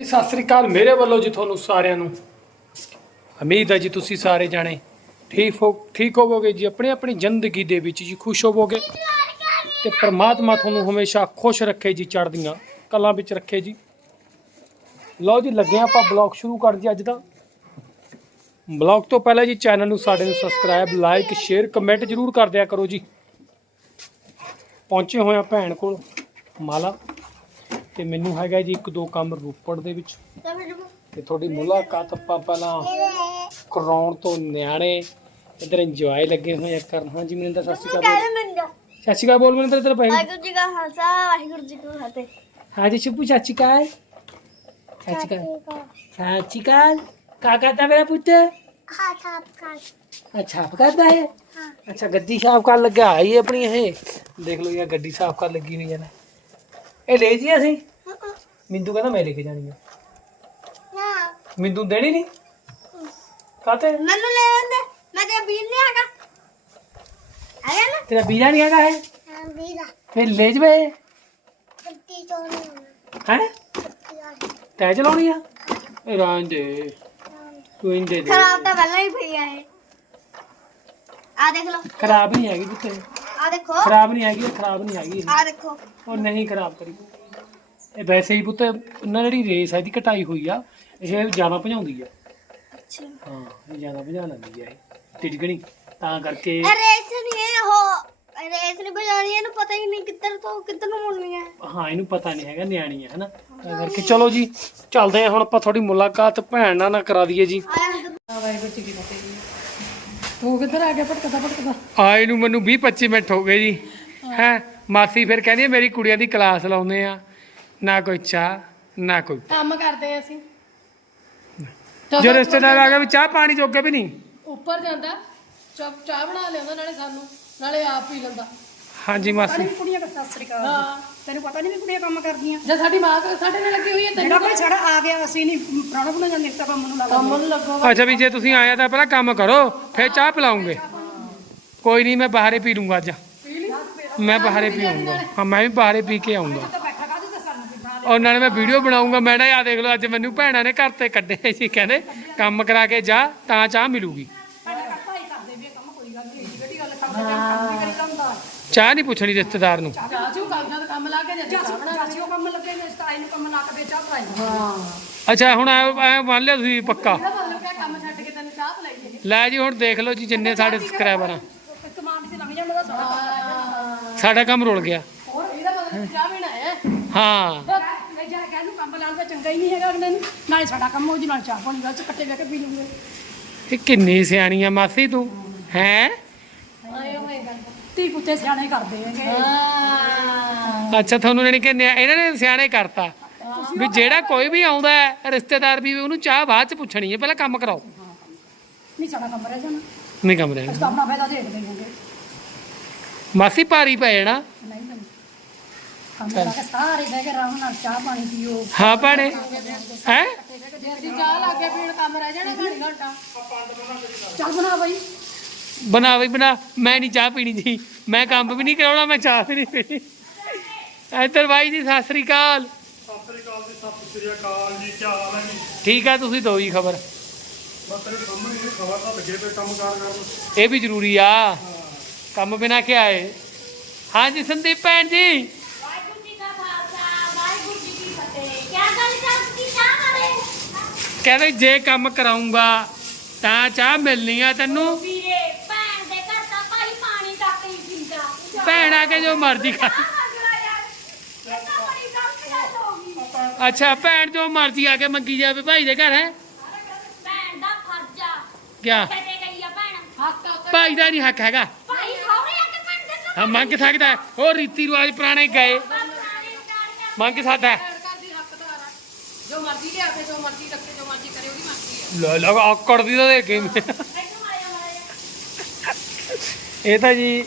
ਸਤਿ ਸ੍ਰੀ ਅਕਾਲ ਮੇਰੇ ਵੱਲੋਂ ਜੀ ਤੁਹਾਨੂੰ ਸਾਰਿਆਂ ਨੂੰ। ਉਮੀਦ ਹੈ ਜੀ ਤੁਸੀਂ ਸਾਰੇ ਜਾਣੇ ਠੀਕ ਹੋ ਠੀਕ ਹੋਵੋਗੇ ਜੀ, ਆਪਣੀ ਆਪਣੀ ਜ਼ਿੰਦਗੀ ਦੇ ਵਿੱਚ ਜੀ ਖੁਸ਼ ਹੋਵੋਗੇ ਤੇ ਪ੍ਰਮਾਤਮਾ ਤੁਹਾਨੂੰ ਹਮੇਸ਼ਾ ਖੁਸ਼ ਰੱਖੇ ਜੀ ਚੜ੍ਹਦੀਆਂ ਕਲਾਂ ਵਿੱਚ ਰੱਖੇ ਜੀ। ਲਓ ਜੀ, ਲੱਗੇ ਆਪਾਂ ਬਲੌਗ ਸ਼ੁਰੂ ਕਰ ਜੀ ਅੱਜ ਦਾ। ਬਲੌਗ ਤੋਂ ਪਹਿਲਾਂ ਜੀ ਚੈਨਲ ਨੂੰ ਸਾਡੇ ਨੂੰ ਸਬਸਕ੍ਰਾਈਬ, ਲਾਈਕ, ਸ਼ੇਅਰ, ਕਮੈਂਟ ਜਰੂਰ ਕਰ ਦਿਆ ਕਰੋ ਜੀ। ਪਹੁੰਚੇ ਹੋਏ ਆ ਭੈਣ ਕੋਲ, ਮਾਲਾ। ਤੇ ਮੈਨੂੰ ਹੈਗਾ ਜੀ ਇੱਕ ਦੋ ਕੰਮ ਰੋਪੜ ਦੇ ਵਿੱਚ। ਤੇ ਤੁਹਾਡੀ ਮੁਲਾਕਾਤ ਆਪਾਂ ਪਹਿਲਾਂ ਕਰਾਉਣ ਤੋਂ ਨਿਆਣੇ ਇਧਰ ਇੰਜੋਏ ਲੱਗੇ ਹੋਏ ਆ ਕਰਨ। ਹਾਂ ਜੀ ਮਨਿੰਦਰ ਸਤਿ ਸ਼੍ਰੀ ਅਕਾਲ ਬੋਲ। ਸਤਿ ਸ਼੍ਰੀ ਅਕਾਲ ਬੋਲ ਮਨਿੰਦਰ ਇਧਰ ਭਾਈ। ਵਾਹਿਗੁਰੂ ਜੀ ਕਾ ਖਾਲਸਾ ਵਾਹਿਗੁਰੂ ਜੀ ਕੀ ਫਤਿਹ। ਹਾਂ ਜੀ ਸ਼ਿਪੂ ਸਤਿ ਸ਼੍ਰੀ ਅਕਾਲ। ਸਤਿ ਸ਼੍ਰੀ ਅਕਾਲ। ਸਤਿ ਸ਼੍ਰੀ ਅਕਾਲ। ਕਾ ਕਰਦਾ ਮੇਰਾ ਪੁੱਤ? ਹਾਂ ਸਾਫ਼ ਕਰ। ਅੱਛਾ ਆਪ ਕਰਦਾ ਹੈ ਹਾਂ। ਅੱਛਾ ਗੱਡੀ ਸਾਫ਼ ਕਰਨ ਲੱਗਾ ਆਈ ਆਪਣੀ ਇਹ? ਦੇਖ ਲਓ ਯਾਰ ਗੱਡੀ ਸਾਫ਼ ਕਰ ਲੱਗੀ ਹੋਈ ਹੈ ਨਾ। ਇਹ ਲੈ ਜੀ ਅਸੀਂ? ਮਿੰਦੂ ਕਹਿੰਦਾ ਮੈਂ ਲੈ ਕੇ ਜਾਣੀ ਆ। ਨਾ। ਮਿੰਦੂ ਦੇਣੀ ਨਹੀਂ? ਕਾਤੇ ਮੈਨੂੰ ਲੈ ਆਂਦੇ ਮੈਂ ਤੇ ਬੀਲ ਨਹੀਂ ਆਗਾ ਆਇਆ ਨਾ? ਤੇਰਾ ਵੀਜ਼ਾ ਨਹੀਂ ਹੈਗਾ ਹੈ ਹਾਂ ਬੀਲਾ ਫਿਰ ਲੈ ਜਵੇ ਕੁੱਤੀ ਚੋਣੀ ਹੈ? ਤੈ ਚਲਾਉਣੀ ਆ? ਇਹ ਰਾਂ ਦੇ ਤੂੰ ਇੰਦੇ ਦੇ। ਖਰਾਬ ਤਾਂ ਪਹਿਲਾਂ ਹੀ ਪਈ ਆ ਇਹ। ਆ ਦੇਖ ਲਓ। ਖਰਾਬ ਨਹੀਂ ਹੈਗੀ ਪੁੱਤੇ ਆ ਦੇਖੋ। ਖਰਾਬ ਨਹੀਂ ਹੈਗੀ ਖਰਾਬ ਨਹੀਂ ਹੈਗੀ ਇਹ। ਆ ਦੇਖੋ। ਉਹ ਨਹੀਂ ਖਰਾਬ ਕਰੀ। ਇਹ ਵੈਸੇ ਹੀ ਪੁੱਤ ਉਹਨਾਂ ਜਿਹੜੀ ਰੇਸ ਹੈ ਇਹਦੀ ਕਟਾਈ ਹੋਈ ਆ ਇਹ ਜ਼ਿਆਦਾ ਭਜਾਉਂਦੀ ਆ। ਅੱਛਾ। ਹਾਂ ਇਹ ਜ਼ਿਆਦਾ ਭਜਾ ਲੈਂਦੀ ਆ ਇਹ ਟਿਟਕਣੀ ਤਾਂ ਕਰਕੇ ਇਹ ਰੇਸ ਨਹੀਂ ਹੈ ਉਹ ਰੇਸ ਨਹੀਂ ਬਜਾਣੀ ਇਹਨੂੰ ਪਤਾ ਹੀ ਨਹੀਂ ਕਿੱਧਰ ਤੋਂ ਕਿੱਧਰ ਨੂੰ ਮੁੜਨੀ ਹੈ ਹਾਂ ਇਹਨੂੰ ਪਤਾ ਨਹੀਂ ਹੈਗਾ ਨਿਆਣੀ ਹੈ ਹਨਾ? ਤਾਂ ਕਰਕੇ ਚਲੋ ਜੀ ਚੱਲਦੇ ਆ ਹੁਣ ਆਪਾਂ ਤੁਹਾਡੀ ਮੁਲਾਕਾਤ ਭੈਣ ਨਾਲ ਨਾ ਕਰਾ ਦਈਏ ਜੀ। ਆਇਆ ਵਾਹਿਗੁਰੂ ਜੀ ਕੀ ਫਤਿਹ। ਜੀ ਤੂੰ ਕਿੱਧਰ ਆ ਗਿਆ ਭਟਕਦਾ ਭਟਕਦਾ। ਆਏ ਨੂੰ ਮੈਨੂੰ 20 25 ਮਿੰਟ ਹੋ ਗਏ ਜੀ। ਹੈ। ਮਾਸੀ ਫਿਰ ਕਹਿੰਦੀ ਹੈ, ਮੇਰੀ ਕੁੜੀਆਂ ਦੀ ਕਲਾਸ ਲਾਉਂਦੇ ਆ। ਨਾ ਕੋਈ ਚਾਹ ਨਾ ਕੋਈ ਕੰਮ ਕਰਦੇ ਆ ਅਸੀਂ। ਜੋ ਰਿਸ਼ਤੇਦਾਰ ਆ ਗਿਆ ਵੀ ਚਾਹ ਪਾਣੀ ਜੋਗੇ ਵੀ ਨਹੀਂ। ਉੱਪਰ ਜਾਂਦਾ ਚਾਹ ਚਾਹ ਬਣਾ ਲਿਆਉਂਦਾ ਨਾਲੇ ਸਾਨੂੰ ਨਾਲੇ ਆਪ ਪੀ ਲੈਂਦਾ। ਹਾਂਜੀ ਮਾਸੀ। ਕੁੜੀਆਂ ਦਾ ਸਤਿ ਸ੍ਰੀ ਅਕਾਲ ਹਾਂ। ਤੈਨੂੰ ਪਤਾ ਨਹੀਂ ਵੀ ਕੁੜੀਆਂ ਕੰਮ ਕਰਦੀਆਂ। ਜੇ ਸਾਡੀ ਮਾਂ ਤਾਂ ਸਾਡੇ ਨਾਲ ਲੱਗੀ ਹੋਈ ਹੈ ਜਿਹੜਾ ਤੈਨੂੰ ਕੋਈ ਸਾਡਾ ਆ ਗਿਆ ਅਸੀਂ ਨਹੀਂ ਪ੍ਰਾਣਾ ਬਣਾ ਜਾਂਦੇ ਤਾਂ ਕੰਮ ਨੂੰ ਲੱਗਦਾ ਕੰਮ ਨੂੰ ਲੱਗੋ। ਅੱਛਾ ਵੀ ਜੇ ਤੁਸੀਂ ਆਇਆ ਤਾਂ ਪਹਿਲਾਂ ਕੰਮ ਕਰੋ ਫਿਰ ਚਾਹ ਪਿਲਾਉਂਗੇ। ਕੋਈ ਨਹੀਂ ਮੈਂ ਬਾਹਰੇ ਪੀ ਲੂੰਗਾ ਅੱਜ। ਮੈਂ ਬਾਹਰੇ ਪੀਊਂਗਾ ਹਾਂ ਮੈਂ ਵੀ ਬਾਹਰੇ ਪੀ ਕੇ ਆਉਂਗਾ। ਬੈਠਾ ਕਾਹਦੇ ਤੇ ਸਾਨੂੰ ਵੀ ਬਣਾ ਔਰ ਨਾਲੇ ਮੈਂ ਵੀਡੀਓ ਬਣਾਉਂਗਾ ਮੈਂ ਨਾ ਆ ਦੇਖ ਲਓ ਅੱਜ ਮੈਨੂੰ ਭੈਣਾਂ ਨੇ ਘਰ ਤੇ ਕੱਢੇ ਸੀ ਕਹਿੰਦੇ ਕੰਮ ਕਰਾ ਕੇ ਜਾ ਤਾਂ ਚਾਹ ਮਿਲੂਗੀ। ਭਾਈ ਕਰਦੇ ਵੀ ਇਹ ਕੰਮ ਕੋਈ ਗੱਲ ਨਹੀਂ ਜਿਹੜੀ ਗੱਲ ਕਰਦੇ ਕੰਮ ਵੀ ਕਰੀ ਲੰਦਾ ਚਾਹ ਨਹੀਂ ਪੁੱਛਣੀ ਰਿਸ਼ਤੇਦਾਰ ਨੂੰ। ਚਾਚੂ ਕਰਦਾ ਤਾਂ ਕੰਮ ਲਾ ਕੇ ਜਾਂਦੇ ਚਾਹ ਬਣਾ ਚਾਚੀ ਉਹ ਕੰਮ ਲੱਗੇ ਨੇ ਸਤਾਈ ਨੂੰ ਕੰਮ ਨਾ ਕਦੇ ਚਾਹ ਪਾਈ ਹਾਂ। ਅੱਛਾ ਹੁਣ ਐ ਮੰਨ ਲਿਆ ਤੁਸੀਂ ਪੱਕਾ। ਇਹਦਾ ਮਤਲਬ ਕਿ ਕੰਮ ਛੱਡ ਕੇ ਤੈਨੂੰ ਚਾਹ ਪਲਾਈਏ ਲੈ ਜੀ ਹੁਣ ਦੇਖ ਲਓ ਜੀ ਜਿੰਨੇ ਸਾਡੇ ਸਬਸਕ੍ਰਾਈਬਰ ਆ। ਲੰਘ ਜਾਂਦਾ ਸਾਡਾ ਕੰਮ ਰੁਲ ਗਿਆ। ਹੋਰ ਇਹਦਾ ਮਤਲਬ ਚਾਹ ਪੀਣਾ ਹੈ। ਹਾਂ। ਨਹੀਂ ਜਾ ਕੇ ਨੂੰ ਕੰਮ ਲਾਉਣ ਦਾ ਚੰਗਾ ਹੀ ਨਹੀਂ ਹੈਗਾ ਅਗਲੇ ਨੂੰ। ਨਾਲੇ ਸਾਡਾ ਕੰਮ ਹੋ ਜੀ ਨਾਲ ਚਾਹ ਪਾਣੀ ਵਿੱਚ ਇਕੱਠੇ ਬਹਿ ਕੇ ਪੀ ਲੂਗੇ। ਇਹ ਕਿੰਨੀ ਸਿਆਣੀ ਆ ਮਾਸੀ ਤੂੰ ਹੈ? ਆਏ ਧੀ ਪੁੱਤੇ ਸਿਆਣੇ ਕਰਦੇ ਹੈਗੇ। ਹਾਂ। ਅੱਛਾ ਤੁਹਾਨੂੰ ਜਾਣੀ ਕਿ ਨਿਆ- ਇਹਨਾਂ ਨੇ ਸਿਆਣੇ ਕਰਤਾ। ਵੀ ਜਿਹੜਾ ਕੋਈ ਵੀ ਆਉਂਦਾ ਹੈ ਰਿਸ਼ਤੇਦਾਰ ਵੀ ਉਹਨੂੰ ਚਾਹ ਬਾਅਦ ਚ ਪੁੱਛਣੀ ਹੈ ਪਹਿਲਾਂ ਕੰਮ ਕਰਾਓ। ਨਹੀਂ ਸਾਡਾ ਕੰਮ ਰਹਿ ਜਾਣਾ। ਨਹੀਂ ਕੰਮ ਰਹਿਣਾ। ਅਸੀਂ ਤਾਂ ਆਪਣਾ ਫਾਇਦਾ ਦੇਖਦੇ ਹੋਗੇ। ਮਾਸੀ ਭਾਰੀ ਪੈ ਜਾਣਾ। ਨਹੀਂ ਨਹੀਂ। ਕੰਮ ਲਾ ਕੇ ਸਾਰੇ ਬਹਿ ਕੇ ਆਰਾਮ ਨਾਲ ਚਾਹ ਪਾਣੀ ਪੀਓ। ਹਾਂ ਭੈਣੇ। ਹੈ? ਜੇ ਅਸੀਂ ਚਾਹ ਲਾ ਕੇ ਪੀਣ ਕੰਮ ਰਹਿ ਜਾਣਾ ਘੜੀ ਘੰਟਾ। ਚੱਲ ਬਣਾ ਬਈ। ਬਣਾ ਵੀ ਬਣਾ। ਮੈਂ ਨਹੀਂ ਚਾਹ ਪੀਣੀ ਜੀ। ਮੈਂ ਕੰਮ ਵੀ ਨਹੀਂ ਕਰਾਉਣਾ ਮੈਂ ਚਾਹ ਵੀ ਨਹੀਂ ਪੀਣੀ। ਇੱਧਰ ਬਾਈ ਜੀ ਸਤਿ ਸ੍ਰੀ ਅਕਾਲ। ਸਤਿ ਸ੍ਰੀ ਅਕਾਲ ਜੀ ਸਤਿ ਸ੍ਰੀ ਅਕਾਲ ਜੀ ਕੀ ਹਾਲ ਹੈ ਜੀ? ਠੀਕ ਆ ਤੁਸੀਂ ਦੋ ਜੀ ਖਬਰ। ਬਸ ਤੇਰੇ ਸਾਹਮਣੇ ਇਹ ਵੀ ਜ਼ਰੂਰੀ ਆ। ਕੰਮ ਬਿਨਾ ਕੀ ਆਏ ਹਾਂਜੀ ਸੰਦੀਪ ਭੈਣ ਜੀ। ਜੀ ਜੀ ਕਹਿੰਦੇ ਜੇ ਕੰਮ ਕਰਾਉਂਗਾ ਤਾਂ ਚਾਹ ਮਿਲਣੀ ਆ ਤੈਨੂੰ ਵੀਰੇ ਭੈਣ ਦੇ ਘਰ ਤਾਂ ਭਾਈ ਪਾਣੀ ਤੱਕ ਨਹੀਂ ਪੀਂਦਾ ਭੈਣ ਆ ਕੇ ਜੋ ਮਰਜ਼ੀ ਖਾ ਅੱਛਾ, ਭੈਣ ਜੋ ਮਰਜ਼ੀ ਆ ਕੇ ਮੰਗੀ ਜਾਵੇ, ਭਾਈ ਦੇ ਘਰ, ਹੈ? ਭੈਣ ਦਾ ਫਰਜ਼ ਆ ਕਿਆ? ਕਿਤੇ ਗਈ ਆ ਭੈਣ ਹੱਕ ਭਾਈ ਦਾ ਨਹੀਂ ਹੱਕ ਹੈਗਾ। ਭਾਈ ਸਹੁਰੇ ਆ ਕੇ ਭੈਣ ਦੇ ਹਾਂ, ਮੰਗ ਸਕਦਾ ਉਹ ਰੀਤੀ ਰਿਵਾਜ ਪੁਰਾਣੇ ਗਏ। ਮੰਗ ਸਕਦਾ ਜੋ ਮਰਜ਼ੀ ਲਿਆ ਕੇ ਜੋ ਮਰਜ਼ੀ ਰੱਖੇ ਜੋ ਮਰਜ਼ੀ ਕਰੇ ਉਹਦੀ ਮਰਜ਼ੀ ਆ ਲੈ ਲਗਾ ਆਕੜ ਦੀ ਤਾਂ ਦੇਖ ਇਹ ਤਾਂ ਜੀ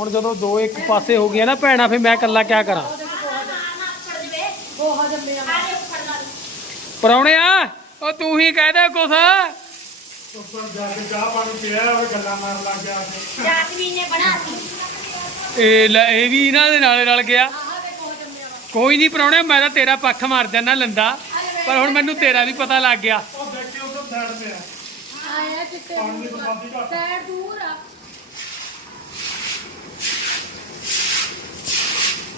ਹੁਣ ਜਦੋਂ ਦੋ ਇੱਕ ਪਾਸੇ ਹੋ ਗਈਆਂ ਨਾ ਭੈਣਾਂ ਫਿਰ ਮੈਂ ਇਕੱਲਾ ਕਿਆ ਕਰਾਂ? ਉਹ ਪਰੌਣੇ ਆ ਉਹ ਤੂੰ ਹੀ ਕਹਿ ਦੇ ਕੁਛ। ਉੱਪਰ ਜਾ ਕੇ ਚਾਹ ਪਾਣੀ ਪੀਆ ਉਹ ਗੱਲਾਂ ਮਾਰਨ ਲੱਗ ਗਿਆ ਜਾਸਮੀਨ ਨੇ ਬਣਾਤੀ ਇਹ ਲੈ ਇਹ ਵੀ ਇਹਨਾਂ ਦੇ ਨਾਲੇ ਰਲ ਗਿਆ। ਕੋਈ ਨਹੀਂ ਪਰੌਣੇ ਮੈਂ ਤਾਂ ਤੇਰਾ ਪੱਖ ਮਾਰ ਜਾਣਾ ਲੰਦਾ ਪਰ ਹੁਣ ਮੈਨੂੰ ਤੇਰਾ ਵੀ ਪਤਾ ਲੱਗ ਗਿਆ। ਉਹ ਦੇਖਿਓ ਉਧਰ ਸਾਈਡ ਤੇ ਆ। ਆਇਆ ਦੂਰ ਆ।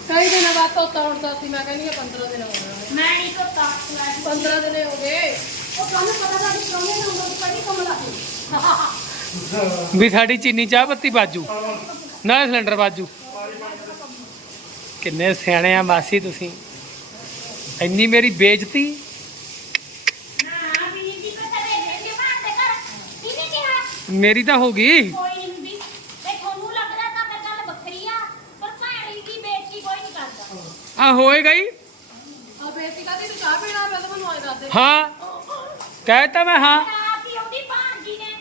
ਕਈ ਦਿਨਾਂ ਬਾਅਦ ਤੋਂ ਤੋੜਦਾ ਸੀ ਮੈਂ ਕਹਿੰਦੀ ਆ 15 ਦਿਨ ਹੋ ਗਏ ਮੈਂ ਨਹੀਂ ਕੋ ਤਾਕ ਲਾ 15 ਦਿਨ ਹੋ ਗਏ। ਉਹ ਤੁਹਾਨੂੰ ਪਤਾ ਤਾਂ ਕਿ ਪ੍ਰੋਣੇ ਨੂੰ ਉਹ ਕੜੀ ਕਮਲਾ ਸੀ ਵੀ ਸਾਡੀ ਚੀਨੀ ਚਾਹ ਪੱਤੀ ਬਾਜੂ। ਨਾ ਸਿਲੰਡਰ ਬਾਜੂ। ਕਿੰਨੇ ਸਿਆਣੇ ਆ ਮਾਸੀ ਤੁਸੀਂ। ਇੰਨੀ ਮੇਰੀ ਬੇਇੱਜ਼ਤੀ। ਮੇਰੀ ਤਾਂ ਹੋ ਗਈ ਕੋਈ ਨਹੀਂ ਹੁੰਦੀ ਤੇ ਤੁਹਾਨੂੰ ਲੱਗਦਾ ਤਾਂ ਫਿਰ ਗੱਲ ਵੱਖਰੀ ਆ ਪਰ ਭੈਣੀ ਦੀ ਬੇਇੱਜ਼ਤੀ ਕੋਈ ਨਹੀਂ ਕਰਦਾ ਆ ਹੋਏਗਾ ਹੀ ਆ ਬੇਟੀ ਕਾਦੀ ਤੂੰ ਚਾਹ ਪੀਣਾ ਪਿਆ ਤਾਂ ਮੈਨੂੰ ਆਏ ਦੱਸ ਦੇ। ਹਾਂ। ਕਹਿਤਾ ਮੈਂ ਹਾਂ। ਆਪ ਹੀ ਉਹਦੀ ਭਾਂਜੀ ਨੇ।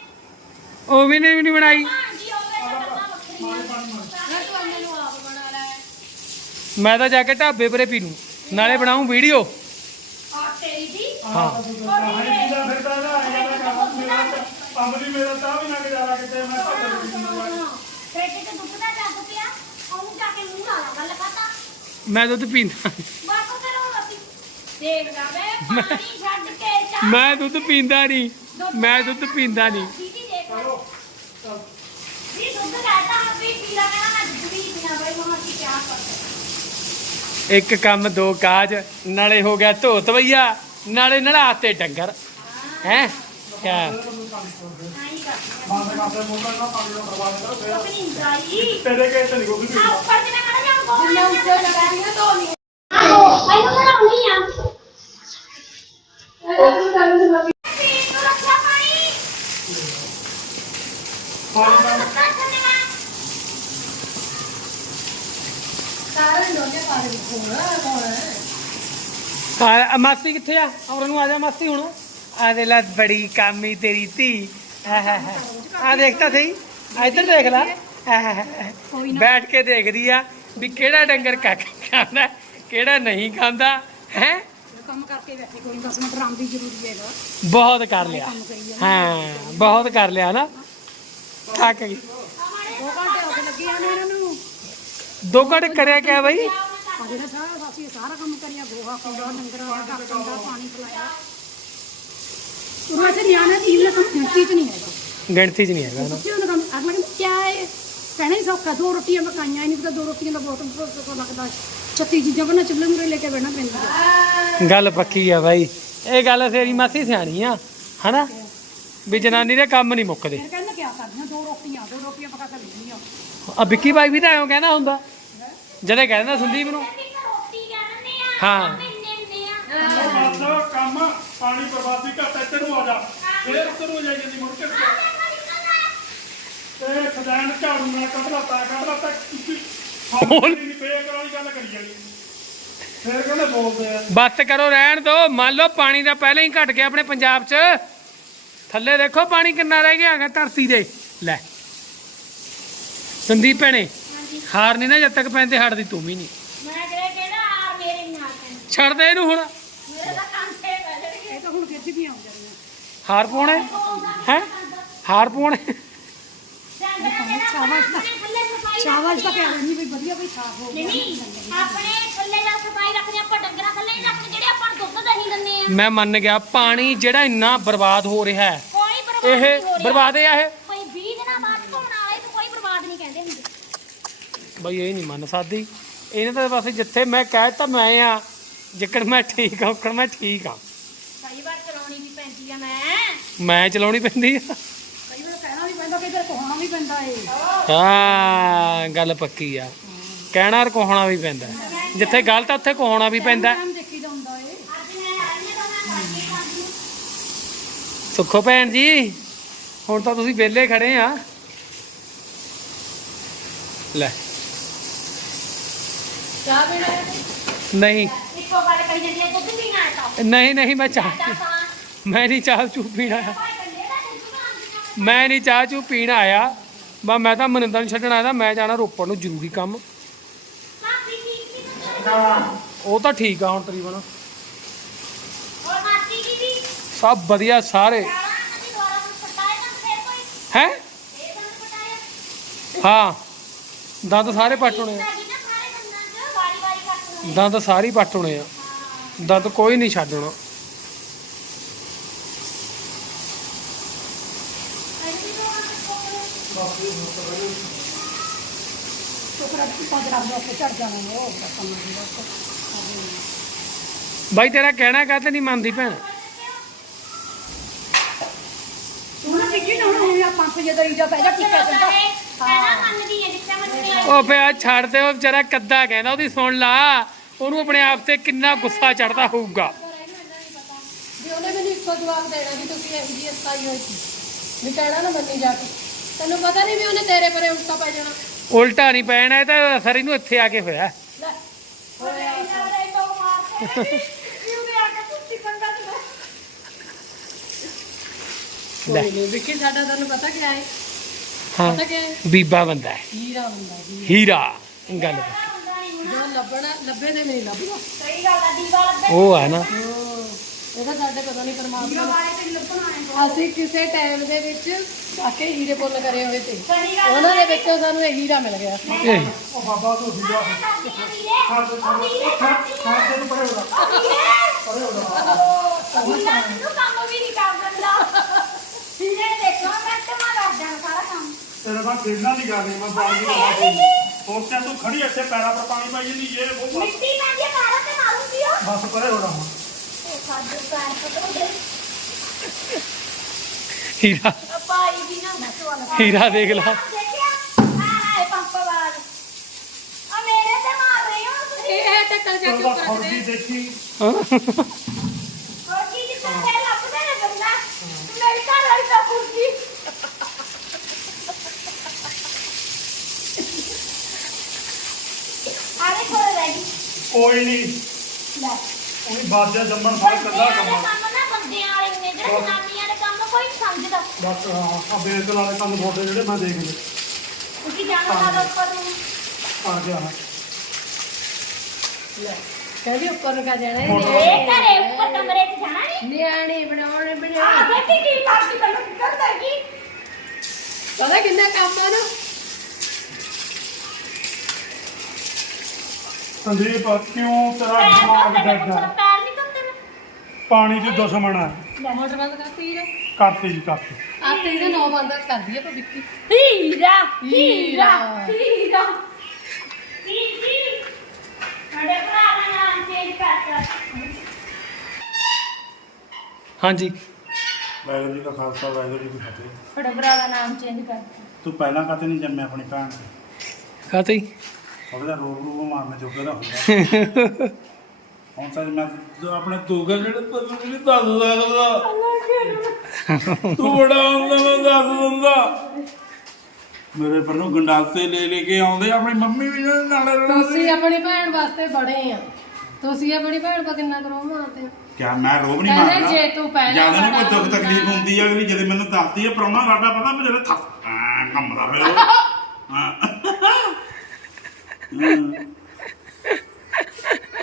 ਉਹ ਵੀ ਨਹੀਂ ਵੀ ਨਹੀਂ ਬਣਾਈ। ਭਾਂਜੀ ਹੋਵੇ ਤਾਂ ਗੱਲਾਂ ਵੱਖਰੀਆਂ। ਮੈਂ ਤੂੰ ਮੈਨੂੰ ਆਪ ਬਣਾ ਲੈ। ਮੈਂ ਤਾਂ ਜਾ ਕੇ ਢਾਬੇ ਪਰੇ ਪੀ ਲੂੰ। ਨਾਲੇ ਬਣਾਉਂ ਵੀਡੀਓ। ਆ ਤੇਰੀ ਦੀ? ਹਾਂ। ਹਾਂ। ਫਿਰਦਾ ਨਾ ਆਇਆ ਨਾ ਮੇਰਾ ਪੰਬ ਦੀ ਮੇਰਾ ਤਾਂ ਵੀ ਨਾ ਗੁਜ਼ਾਰਾ ਕਿਤੇ ਮੈਂ ਤਾਂ ਪੇਟ ਤੇ ਦੁੱਧ ਦਾ ਜੱਗ ਪਿਆ ਉਹਨੂੰ ਜਾ ਕੇ ਮੂੰਹ ਨਾਲ ਗੱਲ ਕਰਤਾ। ਮੈਂ ਦੁੱਧ ਪੀਂਦਾ। ਬਾਪੂ ਫਿਰ ਉਹ ਅਸੀਂ ਦੇਖ ਜਾਵੇ ਪਾਣੀ ਛੱਡ ਕੇ ਚਾਹ ਮੈਂ ਦੁੱਧ ਪੀਂਦਾ ਨਹੀਂ। ਮੈਂ ਦੁੱਧ ਪੀਂਦਾ ਨਹੀਂ। ਦੀਦੀ ਦੇਖ ਲਓ ਵੀ ਦੁੱਧ ਲੈਤਾ ਵੀ ਪੀਲਾ ਕਹਿੰਦਾ ਮੈਂ ਦੁੱਧ ਵੀ ਪੀਣਾ ਬਈ ਮਮਾ ਕੀ ਕਿਆ ਕਰਦਾ ਇੱਕ ਕੰਮ ਦੋ ਕਾਜ ਨਾਲੇ ਹੋ ਗਿਆ ਧੋਤ ਵਈਆ ਨਾਲੇ ਨਲਾਤੇ ਡੰਗਰ। ਹੈ। ਕਿਆ? ਪਾਣੀ ਤੇਰੇ ਕੇ ਤੇ ਨਹੀਂ ਕੋਈ ਵੀ ਆ ਉੱਪਰ ਤੇ ਨਾ ਜਿੰਨਾ ਉੱਚਾ ਆ ਮਾਸੀ ਕਿੱਥੇ ਆ? ਔਰ ਨੂੰ ਆ ਜਾ ਮਾਸੀ ਹੁਣ। ਆ ਦੇ ਲੈ ਬੜੀ ਕਾਮੀ ਤੇਰੀ ਧੀ। ਆ ਦੇਖ ਤਾਂ ਸਹੀ। ਇੱਧਰ ਦੇਖ ਲੈ। ਬੈਠ ਕੇ ਦੇਖਦੀ ਆ। ਵੀ ਕਿਹੜਾ ਡੰਗਰ ਕੱਖ ਖਾਂਦਾ ਕਿਹੜਾ ਨਹੀਂ ਖਾਂਦਾ ਹੈ? ਕੰਮ ਕਰਕੇ ਬੈਠੇ ਕੋਈ ਬਸ ਮਿੰਟ ਆਰਾਮ ਦੀ ਜ਼ਰੂਰੀ ਹੈਗਾ ਬਹੁਤ ਕਰ ਲਿਆ। ਹਾਂ ਬਹੁਤ ਕਰ ਲਿਆ ਨਾ। ਥੱਕ ਗਈ। ਦੋ ਘੰਟੇ ਹੋ ਗਏ ਲੱਗੇ ਆ ਇਹਨਾਂ ਨੂੰ। ਦੋ ਘੰਟੇ ਕਰਿਆ ਕਿਆ ਬਈ? ਜਿਹੜਾ ਸਾਰਾ ਅਸੀਂ ਸਾਰਾ ਕੰਮ ਕਰਿਆ ਗੋਹਾ ਕੂੜਾ ਡੰਗਰਾਂ ਦਾ ਕਾਕਾਂ ਦਾ ਪਾਣੀ ਪਿਲਾਇਆ। ਉਹ ਨਿਆਣਾ ਦੀ ਇਹਨਾਂ ਕੰਮ ਗਿਣਤੀ ਚ ਨਹੀਂ ਹੈਗਾ। ਗਿਣਤੀ 'ਚ ਨਹੀਂ ਹੈਗਾ ਨਾ। ਸੱਚੀ ਉਹਨਾਂ ਕੰਮ ਅਗਲਾ ਹੈ ਕਹਿਣਾ ਹੀ ਸੌਖਾ ਦੋ ਰੋਟੀਆਂ ਪਕਾਈਆਂ ਨਹੀਂ ਤਾਂ ਦੋ ਰੋਟੀਆਂ ਦਾ ਬੋਟਮ ਕੋ ਲੱਗਦਾ ਛੱਤੀ ਚੀਜ਼ਾਂ ਬਣਾ ਚੁੱਲ੍ਹੇ ਮੁਰੇ ਲੈ ਕੇ ਬਹਿਣਾ ਪੈਂਦਾ। ਗੱਲ ਪੱਕੀ ਆ ਬਾਈ। ਇਹ ਗੱਲ ਤੇਰੀ ਮਾਸੀ ਸਿਆਣੀ ਆ ਹਨਾ? ਵੀ ਜਨਾਨੀ ਦੇ ਕੰਮ ਨਹੀਂ ਮੁੱਕਦੇ। ਫਿਰ ਕਹਿੰਦਾ ਕਿਆ ਕਰਦੀਆਂ ਦੋ ਰੋਟੀਆਂ ਦੋ ਰੋਟੀਆਂ ਪਕਾ ਕੇ ਲੈਣੀਆਂ ਆ ਵਿੱਕੀ ਬਾਈ ਵੀ ਤਾਂ ਐਂ ਕਹਿੰਦਾ ਹੁੰਦਾ ਜਦੇ ਕਹਿੰਦਾ ਸੰਦੀਪ ਨੂੰ। ਹਾਂ। ਕੰਮ ਪਾਣੀ ਬਰਬਾਦੀ ਘੱਟ ਇੱਧਰ ਨੂੰ ਆ ਜਾ। ਫੇਰ ਉੱਧਰ ਨੂੰ ਜਾਈ ਜਾਂਦੀ ਮੁੜ ਕੇ। ਤੇ ਖਜ਼ਾਨ ਝਾੜੂ ਨਾਲ ਕੱਢ ਲਾਤਾ ਕੱਢ ਲਾਤਾ ਤੁਸੀਂ ਹੁਣ- ਨਹੀਂ ਬੇਕਰ ਵਾਲੀ ਗੱਲ ਕਰੀ ਜਾਣੀ ਫੇਰ ਕਹਿੰਦੇ ਬੋਲਦੇ ਆ? ਬੱਤ ਕਰੋ ਰਹਿਣ ਦੋ। ਮੰਨ ਲਓ ਪਾਣੀ ਦਾ ਪਹਿਲਾਂ ਹੀ ਘਟ ਗਿਆ ਆਪਣੇ ਪੰਜਾਬ 'ਚ। ਥੱਲੇ ਦੇਖੋ ਪਾਣੀ ਕਿੰਨਾ ਰਹਿ ਗਿਆ ਹੈਗਾ ਧਰਤੀ ਦੇ। ਲੈ। ਸੰਦੀਪ ਭੈਣੇ ਹਾਰ ਨਹੀਂ ਨਾ ਜਦ ਤੱਕ ਪੈਂਦੇ ਹਟਦੀ ਤੂੰ ਵੀ ਨਹੀਂ। ਮੈਂ ਕਿਹਾ ਕਿਹੜਾ ਆਰ ਮੇਰੇ ਨਾਲ ਪੈਂਦਾ। ਛੱਡ ਦੇ ਇਹਨੂੰ ਹੁਣ। ਮੇਰੇ ਦਾ ਕੰਮ ਤੇ ਬੈਠ ਇਹ ਤਾਂ ਹੁਣ ਫਿਰ ਵੀ ਆਉਂ ਜਾਂਦੀਆਂ ਹਾਰ ਪਾਉਣਾ ਹੈ? ਹਾਰ ਪਾਉਣਾ ਸ਼ਾਬਾਸ਼ ਤਾਂ ਕਹਿ ਰਹੀ ਵੀ ਵਧੀਆ ਵੀ ਸਾਫ਼ ਹੋ ਗਿਆ। ਨਹੀਂ ਆਪਣੇ ਥੱਲੇ ਦਾ ਸਫ਼ਾਈ ਰੱਖਦੇ ਆਪਾਂ ਡੰਗਰਾਂ ਥੱਲੇ ਨਹੀਂ ਰੱਖਦੇ ਜਿਹੜੇ ਆਪਾਂ ਨੂੰ ਦੁੱਧ ਦਹੀਂ ਦਿੰਦੇ ਆ। ਮੈਂ ਮੰਨ ਗਿਆ ਪਾਣੀ ਜਿਹੜਾ ਇੰਨਾ ਬਰਬਾਦ ਹੋ ਰਿਹਾ ਹੈ। ਕੋਈ ਬਰਬਾਦ ਨਹੀਂ ਇਹ ਹੋ ਰਿਹਾ। ਬਰਬਾਦ ਹੈ ਇਹ? ਕੋਈ 20 ਦਿਨਾਂ ਬਾਅਦ ਧੋਣ ਵਾਲੇ ਨੂੰ ਕੋਈ ਬਰਬਾਦ ਨਹੀਂ ਕਹਿੰਦੇ ਹੁੰਦੇ। ਬਈ ਇਹ ਨਹੀਂ ਮੰਨ ਸਕਦੀ। ਇਹਨੇ ਤਾਂ ਬਸ ਜਿੱਥੇ ਮੈਂ ਕਹਿ ਤਾ ਮੈਂ ਆ। ਜਿੱਕਣ ਮੈਂ ਠੀਕ ਆ ਉੱਕਣ ਮੈਂ ਠੀਕ ਆ ਕਈ ਵਾਰ ਚਲਾਉਣੀ ਵੀ ਪੈਂਦੀ ਆ ਮੈਂ। ਮੈਂ ਚਲਾਉਣੀ ਪੈਂਦੀ ਆ ਕਈ ਵਾਰ ਕਹਿਣਾ ਵੀ ਪੈਂਦਾ ਕਈ ਵਾਰ ਕੋਹਣਾ ਵੀ ਪੈਂਦਾ ਏ। ਹਾਂ ਗੱਲ ਪੱਕੀ ਆ। ਕਹਿਣਾ ਰਕੋਹਣਾ ਵੀ ਪੈਂਦਾ। ਜਿੱਥੇ ਗਲਤ ਆ ਉੱਥੇ ਕੋਹਣਾ ਵੀ ਪੈਂਦਾ। ਹੁੰਦਾ ਏ। ਸੁੱਖੋ ਭੈਣ ਜੀ ਹੁਣ ਤਾਂ ਤੁਸੀਂ ਵਿਹਲੇ ਖੜੇ ਆ। ਲੈ। ਚਾਹ ਪੀਣਾ? ਨਹੀਂ। ਇੱਕੋ ਗੱਲ ਕਹੀ ਜਾਂਦੀ ਹੈ ਦੁੱਧ ਪੀਣਾ ਹੈ ਤਾਂ। ਨਹੀਂ ਨਹੀਂ ਮੈਂ ਚਾਹ ਮੈਂ ਨਹੀਂ ਚਾਹ ਚੂ ਪੀਣਾ ਭਾਈ ਕੰਡੇ ਦਾ ਦੁੱਧ ਪੀਣਾ। ਮੈਂ ਨਹੀਂ ਚਾਹ ਚੂ ਪੀਣ ਆਇਆ। ਬਾ ਮੈਂ ਤਾਂ ਮਨਿੰਦਰ ਨੂੰ ਛੱਡਣ ਆਇਆ ਤਾਂ ਮੈਂ ਜਾਣਾ ਰੋਪੜ ਨੂੰ ਜ਼ਰੂਰੀ ਕੰਮ। ਉਹ ਤਾਂ ਠੀਕ ਆ ਹੁਣ ਤਕਰੀਬਨ। ਸਭ ਵਧੀਆ ਸਾਰੇ। ਹੈ? ਹਾਂ। ਦੰਦ ਸਾਰੇ ਪੱਟ ਹੋਣੇ ਆ। ਦੰਦਾਂ 'ਚ ਵਾਰੀ ਵਾਰੀ ਕੱਟ ਹੋਣੇ ਦੰਦ ਸਾਰੇ ਪੱਟ ਹੋਣੇ ਆ। ਦੰਦ ਕੋਈ ਨਹੀਂ ਛੱਡਣਾ ਟੁਕੜਾ ਪੰਜ ਰੱਖ ਦੋ ਉੱਤੇ ਚੜ ਜਾਣਾ ਉਹ ਬੜਾ ਦੀ ਬਸ ਬਾਈ, ਤੇਰਾ ਕਹਿਣਾ ਕਾਹਤੇ ਨਹੀਂ ਮੰਨਦੀ ਭੈਣ। ਤੂੰ ਟਿੱਕੀ ਨਾ ਹੁਣ ਇਹ ਪੰਜ ਜੇ ਦਈ ਪਹਿਲਾਂ ਟਿੱਕਾ ਚੱਲਦਾ ਕਹਿਣਾ ਮੰਨਦੀ ਹੈ ਜਿੱਥੇ ਮੰਨਦੀ ਹੈ ਉਹ ਪਿਆ ਛੱਡ ਦੇ, ਉਹ ਵਿਚਾਰਾ ਕੱਦਾ ਕਹਿੰਦਾ, ਉਹਦੀ ਸੁਣ ਲਾ। ਉਹਨੂੰ ਆਪਣੇ ਆਪ ਤੇ ਕਿੰਨਾ ਗੁੱਸਾ ਚੜਦਾ ਹੋਊਗਾ। ਵੀ ਉਹਨੇ ਮੈਨੂੰ ਇੱਕੋ ਜਵਾਬ ਦੇਣਾ ਵੀ ਤੁਸੀਂ ਇਹੋ ਜਿਹੀ ਸਤਾਈ ਹੋਈ ਸੀ, ਵੀ ਕਹਿਣਾ ਨਾ ਮੰਨੀ ਜਾ ਕੇ। ਤੈਨੂੰ ਪਤਾ ਨਹੀਂ ਵੀ ਉਹਨੇ ਤੇਰੇ ਪਰੇ ਉਲਟਾ ਪੈ ਜਾਣਾ। ਉਲਟਾ ਨਹੀਂ ਪੈਣਾ ਇਹ ਤਾਂ ਅਸਰ ਇਹਨੂੰ ਇੱਥੇ ਆ ਕੇ ਹੋਇਆ। ਲੈ ਨਹੀਂ ਵਿੱਕੀ ਸਾਡਾ ਤੁਹਾਨੂੰ ਪਤਾ ਕਿਆ ਹੈ? ਹਾਂ ਪਤਾ ਹੈ? ਬੀਬਾ ਬੰਦਾ ਹੈ। ਹੀਰਾ ਹੁੰਦਾ ਜੀ। ਹੀਰਾ ਗੱਲ। ਜੋ ਲੱਭਣਾ ਲੱਭੇ ਨੇ ਨਹੀਂ ਲੱਭਦਾ ਸਹੀ ਗੱਲ ਆ ਦੀਵਾ ਲੱਭੇ ਉਹ ਆ ਨਾ। ਇਹ ਤਾਂ ਸਾਡੇ ਪਤਾ ਨਹੀਂ ਪਰਮਾਤਮਾ ਅਸੀਂ ਕਿਸੇ ਟਾਈਮ ਦੇ ਵਿੱਚ ਵਾਕੇ ਹੀਰੇ ਪੁੰਨ ਕਰੇ ਹੋਏ ਤੇ। ਉਹਨਾਂ ਦੇ ਵਿੱਚੋਂ ਸਾਨੂੰ ਇਹ ਹੀਰਾ ਮਿਲ ਗਿਆ। ਇਹ। ਉਹ ਬਾਬਾ ਤੋਂ ਸੀਗਾ ਖਾਦ ਖਾਦ ਤੋਂ ਪਰੇ ਹੋਣਾ ਪਰੇ ਹੋਣਾ ਕੰਮ ਵੀ ਨਹੀਂ ਕਰ ਦਿੰਦਾ ਇਹਨੇ ਦੇਖੋ ਮੈਂ ਟਮਾ ਕਰ ਜਾਣਾ ਸਾਰਾ ਕੰਮ। ਤੇਰੇ ਨਾਲ ਖੇਡਣਾ ਨਹੀਂ ਕਰਨੀ ਮੈਂ ਬਾਲ ਦੀ ਬਾਤ ਹੋਰ ਤੇ ਤੂੰ ਖੜੀ ਇੱਥੇ ਪੈਰਾਂ 'ਤੇ ਪਾਣੀ ਪਾਈ ਜਾਂਦੀ ਇਹ ਉਹ ਮਿੱਟੀ ਮੈਂ ਜੇ ਮਾਰਾ ਤੇ ਮਾਰੂੰਗੀ ਉਹ। ਬਸ ਪਰੇ ਹੋਣਾ। ਹੁਣ ਸਾਡੇ ਪੈਰ ਪਤੋੜੇ ਹੀਰਾ। ਵੀ ਨਾ ਹੀਰਾ ਦੇਖ ਲਾ। ਦੇਖਿਆ ਆ ਹੈ ਪੰਪ ਵਾਲ ਆ ਮੇਰੇ ਤੇ ਮਾਰ ਰਹੇ ਹੋ ਤੁਸੀਂ ਇਹ ਹੈ ਟੱਕਲ ਜਾ ਤੂੰ ਕੇ ਤਾਂ ਖੁਰਦੀ ਦੇਖੀ ਹੋਰ ਕੀ ਜਿੱਦਾਂ ਫੇਰ ਲੱਭਦੇ ਨੇ। ਬੰਦਾ ਮੇਰੀ ਘਰ ਵਾਲੀ ਤਾਂ ਖੁਰਦੀ ਆਰੇ ਕੋਲ ਰਹਿ ਗਈ ਕੋਈ ਨਹੀਂ ਲੈ। ਉਹੀ ਬਾਜਾ ਜੰਮਣ ਕੱਲਾ ਦੇ ਕੰਮ ਕੰਮ ਨਾ ਬੰਦਿਆਂ ਵਾਲੇ ਨੇ ਜਿਹੜੇ ਜਨਾਨੀਆਂ ਦੇ ਕੰਮ ਕੋਈ ਨਹੀਂ ਸਮਝਦਾ ਬਸ ਹਾਂ ਆ ਵਾਲੇ ਕੰਮ ਤੁਹਾਡੇ ਜਿਹੜੇ ਮੈਂ ਦੇਖ ਲਏ। ਤੁਸੀਂ ਜਾਣਾ ਸਾਡਾ ਉੱਪਰ ਨੂੰ। ਆ ਗਿਆ ਹਾਂ ਕਹਿੰਦੀ ਉੱਪਰ ਨੂੰ ਕਾ ਜਾਣਾ ਇਹ ਘਰੇ ਉੱਪਰ ਕਮਰੇ 'ਚ ਜਾਣਾ ਨਹੀਂ? ਨਿਆਣੇ ਬਣਾਉਣੇ ਆ ਬਣਾਉਣੇ ਦੇਖੀ ਕੀ ਕਰਦੀ ਤੈਨੂੰ ਕੀ ਕਰਦਾ ਕੀ ਪਤਾ ਕਿੰਨਾ ਕੰਮ ਆ ਨਾ ਸੰਦੀਪ ਕਿਉਂ ਤੇਰਾ ਪੈਰ ਦਿਮਾਗ ਧੋਤੇ ਨੇ ਡਰਦਾ? ਪੁੱਤਰ ਪੈਰ ਨਹੀਂ ਧੋਤੇ ਨੇ। ਪਾਣੀ ਦੀ ਦੁਸ਼ਮਣ ਹੈ ਮੋਟਰ ਬੰਦ ਕਰਤੀ ਰੇ ਕਰਤੀ ਜੀ ਕਰਤੀ। ਆ ਤੇ ਇਹਦੇ ਨੌ ਬੰਦ ਕਰ ਦਈਏ ਪਰ ਵਿੱਕੀ। ਹੀਰਾ ਹੀਰਾ। ਹੀਰਾ। ਹੀਰਾ। ਜੀ ਜੀ ਸਾਡੇ ਭਰਾ ਦਾ ਨਾਮ ਚੇਂਜ ਕਰਤਾ ਹਾਂਜੀ। ਵਾਹਿਗੁਰੂ ਜੀ ਕਾ ਖਾਲਸਾ ਵਾਹਿਗੁਰੂ ਜੀ ਕੀ ਫਤਿਹ। ਸਾਡੇ ਭਰਾ ਦਾ ਨਾਮ ਚੇਂਜ ਕਰਤਾ ਤੂੰ ਪਹਿਲਾਂ ਕਾਤੇ ਨਹੀਂ ਜੰਮਿਆ ਆਪਣੀ ਭੈਣ? ਤੇ ਕਾਤੇ ਉਹਦਾ ਰੋਗ ਰੂਗ ਮਾਰਨੇ ਜੋਗੇ ਦਾ ਹੁੰਦਾ। ਹੁਣ ਤਾਂ ਮੈਂ ਜੋ ਆਪਣੇ ਦੋਗੇ ਜਿਹੜੇ ਤੈਨੂੰ ਵੀ ਨਹੀਂ ਦੱਸ ਸਕਦਾ ਤੂੰ ਬੜਾ ਹੁੰਦਾ ਮੈਂ ਦੱਸ ਦਿੰਦਾ। ਮੇਰੇ ਪਰ ਨੂੰ ਗੰਡਾਸੇ ਲੈ ਲੈ ਕੇ ਆਉਂਦੇ ਆਪਣੀ ਮੰਮੀ ਵੀ ਨਾਲ ਰਲਦੀ। ਤੁਸੀਂ ਆਪਣੀ ਭੈਣ ਵਾਸਤੇ ਬੜੇ ਆ। ਤੁਸੀਂ ਆਪਣੀ ਭੈਣ ਕੋ ਕਿੰਨਾ ਕਰੋ ਮਾਰਦੇ ਕਿਆ ਮੈਂ ਰੋਗ ਨਹੀਂ ਮਾਰਦਾ। ਜੇ ਤੂੰ ਪਹਿਲਾਂ ਜਦ ਨੂੰ ਕੋਈ ਦੁੱਖ ਤਕਲੀਫ ਹੁੰਦੀ। ਹੈ ਅਗਲੀ ਜਦੋਂ ਮੈਨੂੰ ਦੱਸਦੀ ਹੈ ਪ੍ਰਾਹੁਣਾ ਸਾਡਾ ਪਤਾ ਮੈਂ ਜਦੋਂ ਥੱਕ ਕੰਮਦਾ ਫਿਰ। ਹਾਂ।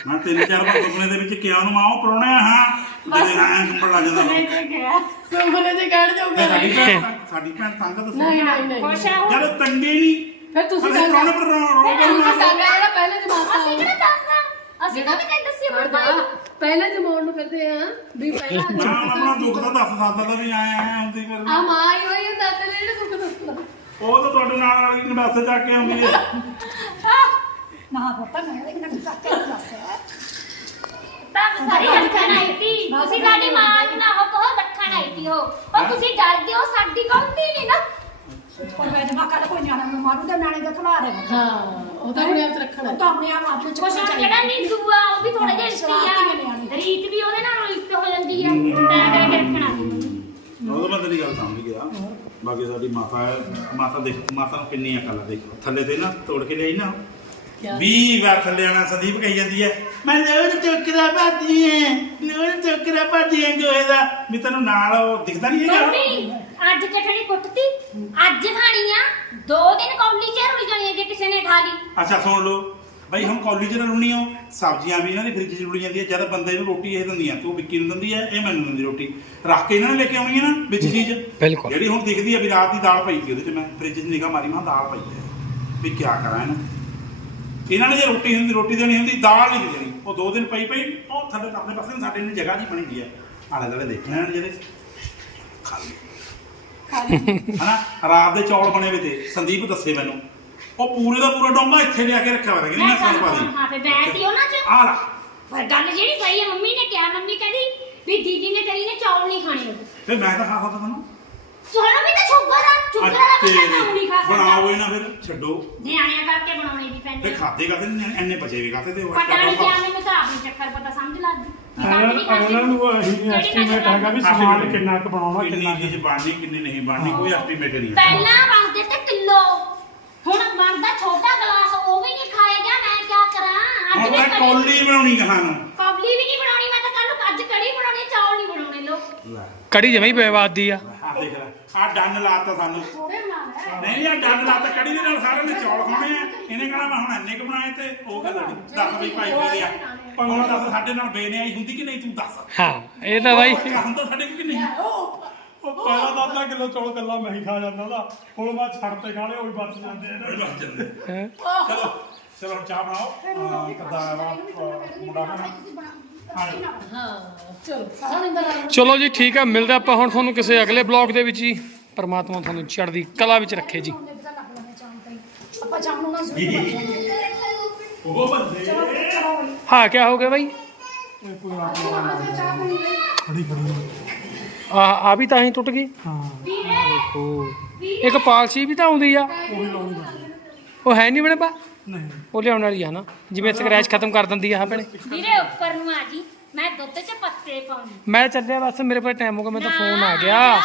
ਮੈਂ ਤਿੰਨ ਚਾਰ ਵਾਰ ਸੁਪਨੇ ਦੇ ਵਿੱਚ ਕਿਹਾ ਨੂੰ ਮਾਂ ਉਹ ਪ੍ਰਾਹੁਣਾ ਹਾਂ। ਜਦੋਂ ਐਂ ਕੰਬਣ ਲੱਗ ਜਾਂਦਾ ਵਾ। ਸੁਪਨੇ ਦੇ ਕਹਿਣ ਤੇ ਜੋਗੇ ਸਾਡੀ ਭੈਣ ਤੰਗ- ਸਾਡੀ ਭੈਣ ਤੰਗ ਦੱਸੋ। ਨਹੀਂ ਨਹੀਂ ਨਹੀਂ। ਖੁਸ਼ ਆ ਉਹ ਜਦ ਤੰਗੇ ਨਹੀਂ ਫਿਰ ਤੁਸੀਂ ਅਸੀਂ ਪ੍ਰਾਹੁਣੇ ਪਰ ਰੋ ਰੋ ਕੇ ਤੁਸੀਂ ਸਾਡਾ ਜਿਹੜਾ ਪਹਿਲੇ ਜਮਾਨਾ ਅਸੀਂ ਕਿਹੜਾ ਦੱਸਦਾ ਅਸੀਂ ਤਾਂ ਵੀ ਦੱਸਿਆ ਜਿਹੜਾ ਪਹਿਲੇ ਜਮਾਨ ਨੂੰ ਫਿਰਦੇ ਆ ਵੀ ਪਹਿਲਾਂ ਮੈਂ ਆਪਣਾ ਦੁੱਖ ਤਾਂ ਦੱਸ ਸਕਦਾ ਤਾਂ ਵੀ ਐਂ ਐਂ ਹੁੰਦੀ ਫਿਰ। ਆ ਮਾਂ ਹੀ ਹੋਈ ਹੁੰਦਾ ਤੇ ਜਿਹੜੇ ਦੁੱਖ ਦੱਸਦਾ। ਉਹ ਤਾਂ ਤੁਹਾਡੇ ਨਾਲ ਵਾਲੀ ਗੰਡਾਸੇ ਚੱਕ ਕੇ ਆਉਂਦੀ ਹੈ ਨਾ ਪੁੱਤ ਮੈਂ ਇਹ ਨਾ ਕਰਕੇ ਦੱਸਿਆ ਤਾਂ ਸਾਰੀ ਰੱਖਣ ਆਈ ਤੀ ਤੁਸੀਂ ਸਾਡੀ ਮਾਂ ਨੂੰ ਨਾ ਹੋ ਕਹੋ ਰੱਖਣ ਆਈ ਤੀ ਹੋ ਉਹ ਤੁਸੀਂ ਡਰ ਗਏ ਹੋ ਸਾਡੀ ਗਲਤੀ ਨਹੀਂ ਨਾ ਪਰ ਮੈਂ ਜਮਾ ਕਰ ਕੋਈ ਨਿਆਣਾ ਨੂੰ ਮਾਰੂ ਤੇ ਨਿਆਣੇ ਦਾ ਖਲਾ ਰਹੇ ਹਾਂ ਉਹ ਤਾਂ ਆਪਣੇ ਆਪ 'ਚ ਰੱਖਣਾ ਉਹ ਤਾਂ ਆਪਣੇ ਆਪ ਆਪੇ ਕੁਛ ਹੁਣ ਜਿਹੜਾ ਨੀਂਦੂ ਆ ਉਹ ਵੀ ਥੋੜਾ ਜਿਹਾ ਸ਼ਰਾਰਤੀ ਰਿਸ਼ਤੀ ਨਿਆਣੀ। ਆ ਰੀਤ ਵੀ ਉਹਦੇ ਨਾਲ ਰਿਸ਼ਤ ਹੋ ਜਾਂਦੀ ਆ ਤਾਂ ਕਰਕੇ ਰੱਖਣਾ ਉਹ ਤਾਂ ਮੈਂ ਤੇਰੀ ਗੱਲ ਸਮਝ ਗਿਆ ਬਾਕੀ ਸਾਡੀ ਮਾਤਾ ਹੈ ਮਾਤਾ ਦੇਖ ਮਾਤਾ ਨੂੰ ਕਿੰਨੀ ਅਕਲ ਆ ਦੇਖ ਥੱਲੇ ਤੇ ਨਾ ਤੋੜ ਕੇ ਲਈ ਨਾ 20 ਵਾਰ ਥੱਲੇ ਆਣਾ ਸੰਦੀਪ ਕਹੀ ਜਾਂਦੀ ਹੈ ਮੈਂ ਲੋੜ ਚੁੱਕਦਾ ਭਾਜੀ ਐ ਲੋੜ ਚੁੱਕਦਾ ਭਾਜੀ ਐ ਗੋਏ ਦਾ। ਵੀ ਤੈਨੂੰ ਨਾਲ ਉਹ ਦਿਖਦਾ ਨਹੀਂ ਹੈਗਾ? ਮੰਮੀ ਅੱਜ ਚਟਣੀ ਕੁੱਟਤੀ ਅੱਜ ਖਾਣੀ ਆ। ਦੋ ਦਿਨ ਕੌਲੀ ਚ ਰੁਲ ਜਾਣੀ ਆ ਜੇ ਕਿਸੇ ਨੇ ਖਾ ਲਈ। ਅੱਛਾ ਸੁਣ ਲਓ। ਬਈ ਹੁਣ ਕਾਲਜ ਨਾਲ ਰੁਣੀ ਹੋ ਸਬਜ਼ੀਆਂ ਵੀ ਇਹਨਾਂ ਦੀ ਫ੍ਰਿਜ 'ਚ ਰੁੜੀ ਜਾਂਦੀ ਹੈ ਜਦ ਬੰਦੇ ਨੂੰ ਰੋਟੀ ਇਹ ਦਿੰਦੀਆਂ ਤੂੰ ਵਿੱਕੀ ਨੂੰ ਦਿੰਦੀ ਹੈ ਇਹ ਮੈਨੂੰ ਦਿੰਦੀ ਰੋਟੀ। ਰੱਖ ਕੇ ਇਹਨਾਂ ਨੇ ਲੈ ਕੇ ਆਉਣੀ ਹੈ ਨਾ ਵਿੱਚ ਚੀਜ਼। ਬਿਲਕੁਲ। ਜਿਹੜੀ ਹੁਣ ਦਿਖਦੀ ਹੈ ਵੀ ਰਾਤ ਦੀ ਦਾਲ ਪਈ ਸੀ ਉਹਦੇ 'ਚ ਮੈਂ ਫ੍ਰਿਜ 'ਚ ਨਿਗਾਹ ਮਾਰੀ ਮੈਂ ਕਿਹਾ ਦਾਲ ਪਈ ਹੈ ਵੀ ਕੀ ਕਰਾਂ ਇਹਨੂੰ? ਇਹਨਾਂ ਨੇ ਜੇ ਰੋਟੀ ਹੁੰਦੀ ਰੋਟੀ ਦੇਣੀ ਹੁੰਦੀ ਦਾਲ ਨਹੀਂ ਦੇਣੀ। ਉਹ ਦੋ ਦਿਨ ਪਈ ਪਈ ਉਹ ਥੱਲੇ ਆਪਣੇ ਪਾਸੇ ਨੂੰ ਸਾਡੇ ਨੇ ਜਗ੍ਹਾ ਜੀ ਬਣੀ ਹੈ ਆਲੇ ਦੁਆਲੇ ਇਹਨਾਂ ਨੇ ਜਿਹੜੇ ਖਾਲੀ। ਹਨਾ? ਰਾਤ ਦੇ ਚੌਲ ਬਣੇ ਵੇ ਤੇ ਸੰਦੀਪ ਦੱਸੇ ਮੈਨੂੰ। ਉਹ ਪੂਰੇ ਦਾ ਪੂਰਾ ਡੋਂਗਾ ਇੱਥੇ ਲਿਆ ਕੇ ਰੱਖਿਆ ਹੋਇਆ ਕਿ ਮੈਂ ਖਾਣ ਪਾ ਸਾਨੂੰ ਹਾਂ ਤੇ ਬੈਠੀ ਉਹਨਾਂ ਚ ਆ ਲਾ। ਪਰ ਗੱਲ ਜਿਹੜੀ ਸਹੀ ਹੈ ਮੰਮੀ ਨੇ ਕਿਹਾ ਮੰਮੀ ਕਹਿੰਦੀ ਵੀ ਦੀਦੀ ਨੇ ਤੇਰੀ ਨੇ ਚੌਲ ਨਹੀਂ ਖਾਣੇ। ਤੇ ਮੈਂ ਤਾਂ ਖਾ ਸਕਦਾ ਤੈਨੂੰ। ਤੁਹਾਨੂੰ ਵੀ ਤਾਂ ਸ਼ੂਗਰ ਤਾਂ ਨਹੀਂ ਖਾ ਸਕਦਾ। ਬਣਾਓ ਇਹਨਾਂ ਫਿਰ ਛੱਡੋ। ਨਿਆਣਿਆਂ ਕਰਕੇ ਬਣਾਉਣੇ ਵੀ ਤੇ ਪੈਂਦੇ ਆ। ਖਾਦੇ ਕਾਤੇ ਨਹੀਂ ਐਨੇ ਬਚੇ ਵੀ ਕਾਤੇ ਤੇ ਉਹ ਪਤਾ ਨਹੀਂ ਕਿਆ ਮੈਨੂੰ ਤਾਂ ਆਪ ਨੂੰ ਚੱਕਰ ਪਤਾ ਸਮਝ ਲੱਗਦੀ ਇਹਨਾਂ ਨੂੰ ਇਹੀ ਐਸਟੀਮੇਟ ਹੈਗਾ ਵੀ ਸਮਾਨ ਕਿੰਨਾ ਕੁ ਬਣਾਉਣਾ ਕਿੰਨਾ ਕਿੰਨੀ ਚੀਜ਼ ਬਣਨੀ ਕਿੰਨੀ ਨਹੀਂ ਬਣਨੀ ਕੋਈ ਐਸਟੀਮੇਟ ਨਹੀਂ ਪਹਿਲਾਂ ਬਣਦੇ ਤੇ ਕਿਲੋ। ਹੁਣ ਬਣਦਾ ਛੋਟਾ ਗਲਾਸ ਉਹ ਵੀ ਨਹੀਂ ਖਾਇਆ ਗਿਆ ਮੈਂ ਕੀ ਕਰਾਂ? ਅੱਜ ਹੁਣ ਮੈਂ ਤਾਂ ਕੜੀ ਕੌਲੀ ਬਣਾਉਣੀ ਕਹਾਂ ਨੂੰ ਕਬਲੀ ਵੀ ਨਹੀਂ ਬਣਾਉਣੀ ਮੈਂ ਤਾਂ ਕੱਲ ਨੂੰ ਅੱਜ ਕੜੀ ਬਣਾਉਣੀ ਚੌਲ ਨਹੀਂ ਬਣਾਉਣੇ ਲੋ ਕੜੀ ਜਮਈ ਬੇਵਾਦ ਆ। ਦੇਖ ਲੈ ਆ ਡੰਨ ਲਾਤਾ ਸਾਨੂੰ। ਨਹੀਂ ਆ ਡੰਨ ਲਾਤਾ ਕੜੀ ਦੇ ਨਾਲ ਸਾਰਿਆਂ ਨੇ ਚੌਲ ਖਾਣੇ ਆ। ਇਹਨੇ ਕਹਣਾ ਮੈਂ ਹੁਣ ਇੰਨੇ ਕੁ ਬਣਾਏ ਤੇ ਉਹ ਕਹਿੰਦਾ ਦੱਸ ਵੀ ਭਾਈ ਮੇਰੇ ਆ। ਹੁਣ ਦੱਸ ਸਾਡੇ ਨਾਲ ਬੇਨਿਆਈ ਹੁੰਦੀ ਕਿ ਨਹੀਂ ਤੂੰ ਦੱਸ। ਹਾਂ ਇਹ ਤਾਂ ਬਾਈ ਹੁੰਦਾ ਸਾਡੇ ਕੋਲ ਕਿ ਨਹੀਂ? ਉਹ ਪਹਿਲਾਂ ਤਾਂ ਅੱਧਾ ਕਿਲੋ ਚੌਲ ਕੱਲਾ ਮੈਂ ਹੀ ਖਾ ਜਾਂਦਾ ਦਾ ਹੁਣ ਮੈਂ ਛੱਡ ਤੇ ਖਾਣੇ ਉਹ ਵੀ ਬਚ ਜਾਂਦੇ ਆ। ਇਹ ਬਸ ਜਾਂਦੇ? ਚਲੋ ਚਲੋ ਚਾਹ ਬਣਾਓ। ਅਹ ਕਿੱਦਾਂ ਆ? ਚਲੋ ਜੀ ਠੀਕ ਆ ਮਿਲਦੇ ਆਪਾਂ ਹੁਣ ਤੁਹਾਨੂੰ ਕਿਸੇ ਅਗਲੇ ਬਲੌਗ ਦੇ ਵਿੱਚ ਜੀ ਪਰਮਾਤਮਾ ਤੁਹਾਨੂੰ ਚੜ੍ਹਦੀ ਕਲਾ ਵਿੱਚ ਰੱਖੇ ਜੀ। ਆਪਾਂ ਨੂੰ ਉਹ ਬੰਦੇ ਹਾਂ ਕਿਆ ਹੋ ਗਿਆ ਬਾਈ? ਖੜੀ ਖੜੀ ਆ ਆ ਵੀ ਤਾਂ ਹੀ ਟੁੱਟ ਗਈ? ਹਾਂ। ਇੱਕ ਪਾਲਸੀ ਵੀ ਤਾਂ ਆਉਂਦੀ ਆ। ਉਹ ਹੈ ਨਹੀਂ ਬਣੇ ਪਾ ਨਹੀਂ। ਉਹ ਲਿਆਉਣ ਵਾਲੀ ਆ ਨਾ। ਜਿਵੇਂ ਸਕ੍ਰੈਚ ਖਤਮ ਕਰ ਦਿੰਦੀ ਆ ਭੈਣੇ। ਵੀਰੇ ਉੱਪਰ ਨੂੰ ਆ ਜੀ। ਮੈਂ ਦੁੱਧ 'ਚ ਪੱਤੇ ਪਾਉਣੀ। ਮੈਂ ਚੱਲਿਆ ਬਸ ਮੇਰੇ ਕੋਲ ਟਾਈਮ ਹੋ ਗਿਆ ਮੈਂ ਤਾਂ ਫੋਨ ਆ ਗਿਆ।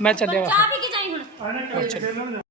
ਮੈਂ ਚੱਲਿਆ ਬਸ। ਚਾਹ ਵੀ ਕਿ ਜਾਈ ਹੁਣ। ਇਹਨੇ